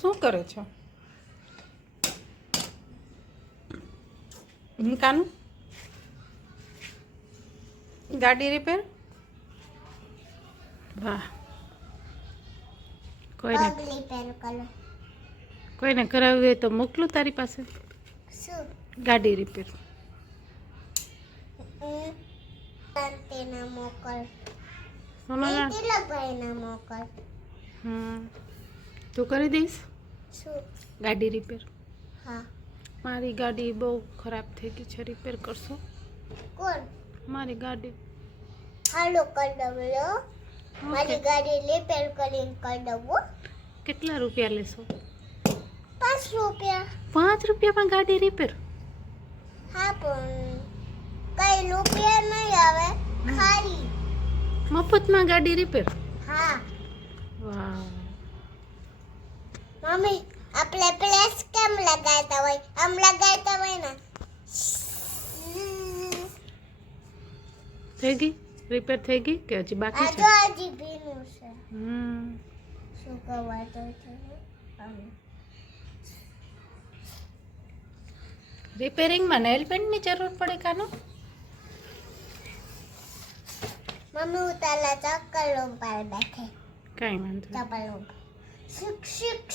શું કરે છો? કાનું ગાડી રિપેર વાહ. કોઈને કોઈને કરાવવી હોય તો મોકલું તારી પાસે. ગાડી રિપેર મોકલ. સોનાના તિલકભાઈના મોકલ? હમ. તું કરી દઈશ શું ગાડી રિપેર હા મારી ગાડી બહુ ખરાબ થઈ ગઈ છે રિપેર કરશો કોણ મારી ગાડી હાલો કરી દઉં લો મારી ગાડી રિપેર કરીને કરી દઉં કેટલા રૂપિયા લેશો પાંચ રૂપિયા પાંચ રૂપિયામાં ગાડી રિપેર હા પણ કઈ રૂપિયા નહીં આવે ખાલી મફતમાં ગાડી રિપેર હા વાહ મમ્મી આપણે પ્લેસ કેમ લગાડતા હોય આમ લગાડતા હોય ને થઈ ગઈ રિપેર થઈ ગઈ કે હજી બાકી આ છે તો હજી ભીનું છે હમ શું કરવા તો છે હવે. રિપેરિંગમાં નેલ પેન્ટની જરૂર પડે કાનો મમ્મી ઉતારલા ચક્કર ઉપર બેઠે કાંઈ વાંધો નહીં. ચપ્પલ ઉપર શિક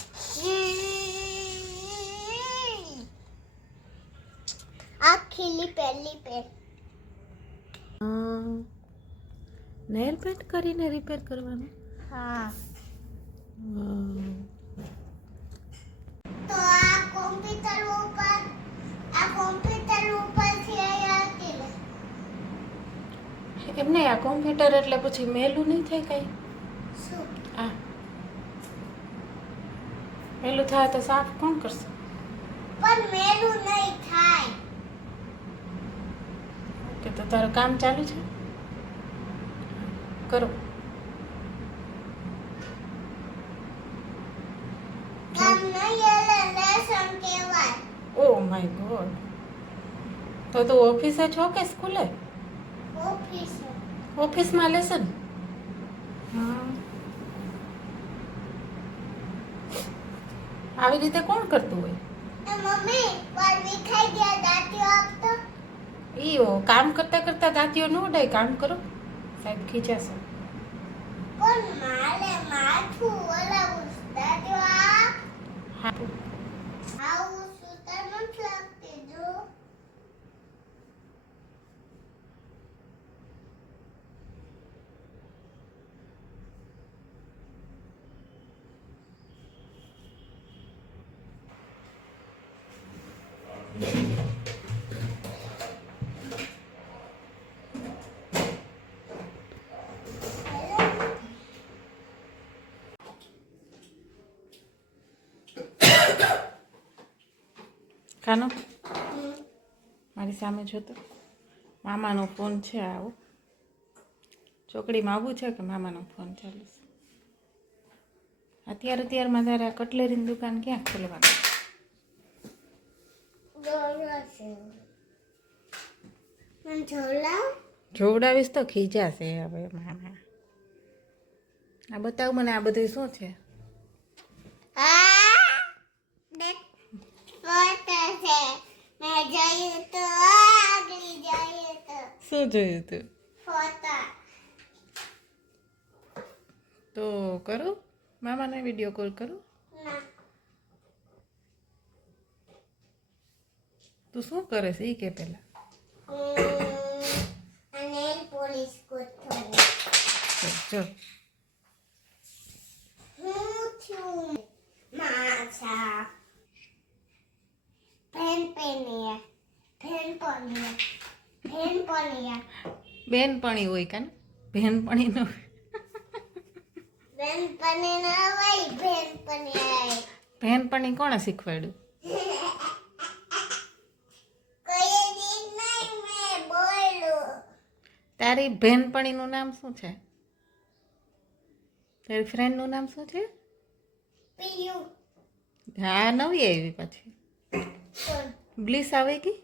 આખી લીપે લીપે નેલ પેન્ટ કરીને રિપેર કરવાનું? હા. તો આ કોમ્પ્યુટર ઉપર આ કોમ્પ્યુટર ઉપરથી અહીંયા હતી ને એમ નહીં આ કોમ્પ્યુટર એટલે પછી મેલું નહીં થાય કાંઈ? મેલું થાય તો સાફ કોણ કરશે પણ મેલું નહીં થાય કે તો તારું કામ ચાલુ છે કરો કામ નહીં એટલે લેસન કહેવાય ઓ માય ગોડ તો તું ઓફિસે છો કે સ્કૂલે ઓફિસ ઓફિસમાં લેસન આવી રીતે કોણ કરતું હોય? ઈઓ કામ કરતા કરતા દાંતીઓ ન ઉડાય કામ કરો. સાહેબ ખીચાશે કોણ મારે માથું ઓલાવું દાંતીઓ આ હા આવું સૂતર નથી લાગતી જો ખાનો મારી સામે જોતો. મામાનો ફોન છે આવો. ચોકડીમાં આવવું છે કે મામાનો ફોન ચાલુ છે? અત્યારે અત્યારમાં તારે આ કટલેરીની દુકાન ક્યાં ખોલવાની? જોવડાવીશ તો ખીજાશે હવે મામા. આ બતાવ મને આ બધું શું છે? જોયું તું ફોટો તો કરું મામાને વિડીયો કોલ કરું ના તું શું કરે છે એ કે પહેલાં ઉમ, અને પોલીસ કોઠો જો બેનપણી હોય કાને? બેનપણીનો પેન પની ના હોય પનિયા બેનપણી કોણે શીખવાડ્યું? તારી બેનપણીનું નામ શું છે? તારી ફ્રેન્ડનું નામ શું છે? પીયું. હા નવી આવી પછી. બ્લીસ આવે કે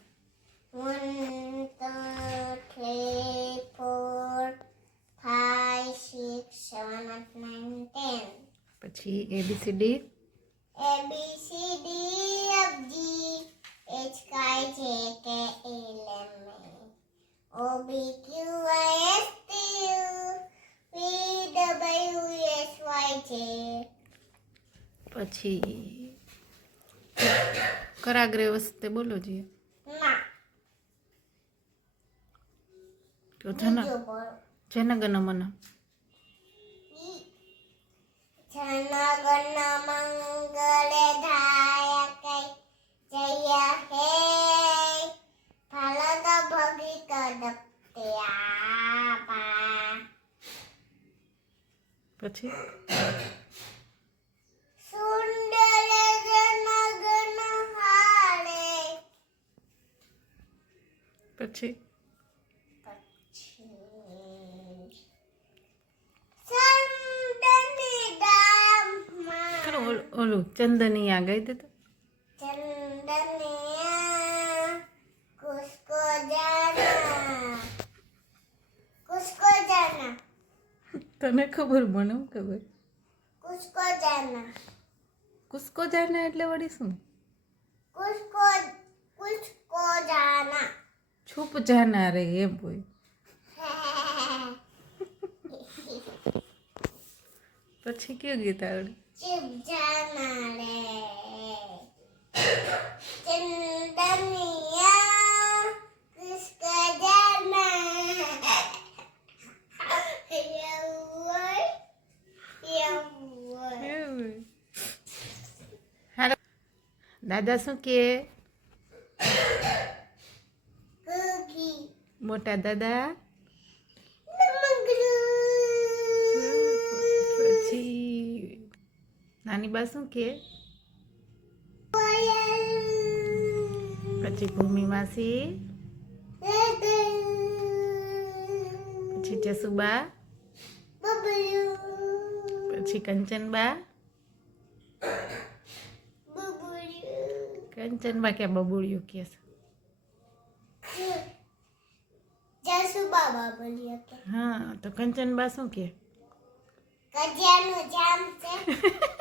G A B C D A B C D F G H I J K L M O B Q I S T U V W S Y J પછી કરાગ્રે વસ્તે બોલો જોઈએ જનગણ મના. જનગણ મંગલે ધાય કઈ જય હે. ફલદ ભગિત દપ્તે પા પછી? પછી? ઓલું- ચંદનિયા ગઈ દે તો? ચંદનિયા કુસકો જાના. જાના. તને ખબર મને ખબર? કુસકો જાના. કુસ્કો જાના એટલે વળી શું? કુસકો કુસકો જાના. છુપ જાના રે એમ હોય. પછી કયું ગીત આવડે ચિપ જાના રે ચંદનિયા કુસકો જાના યવર યવર એવું. હાલો દાદા શું કે કુકી મોટા દાદા નાની બા શું કે કોયલ પછી ભૂમિ માસી રગન પછી જસુબા બબલું પછી કંચનબા બબુલું કંચનબા કે બબુડિયું કે છે જસુ બાબા બોલ્યો કે હા તો કંચનબા શું કે કજિયાનું જામ છે નીકળી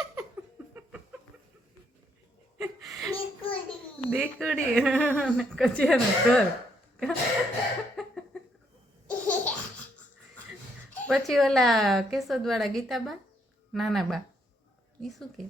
દીકડી કચિયાનું ઘર. પછી ઓલા કેશોદવાળા ગીતાબા? નાના બા એ શું કે?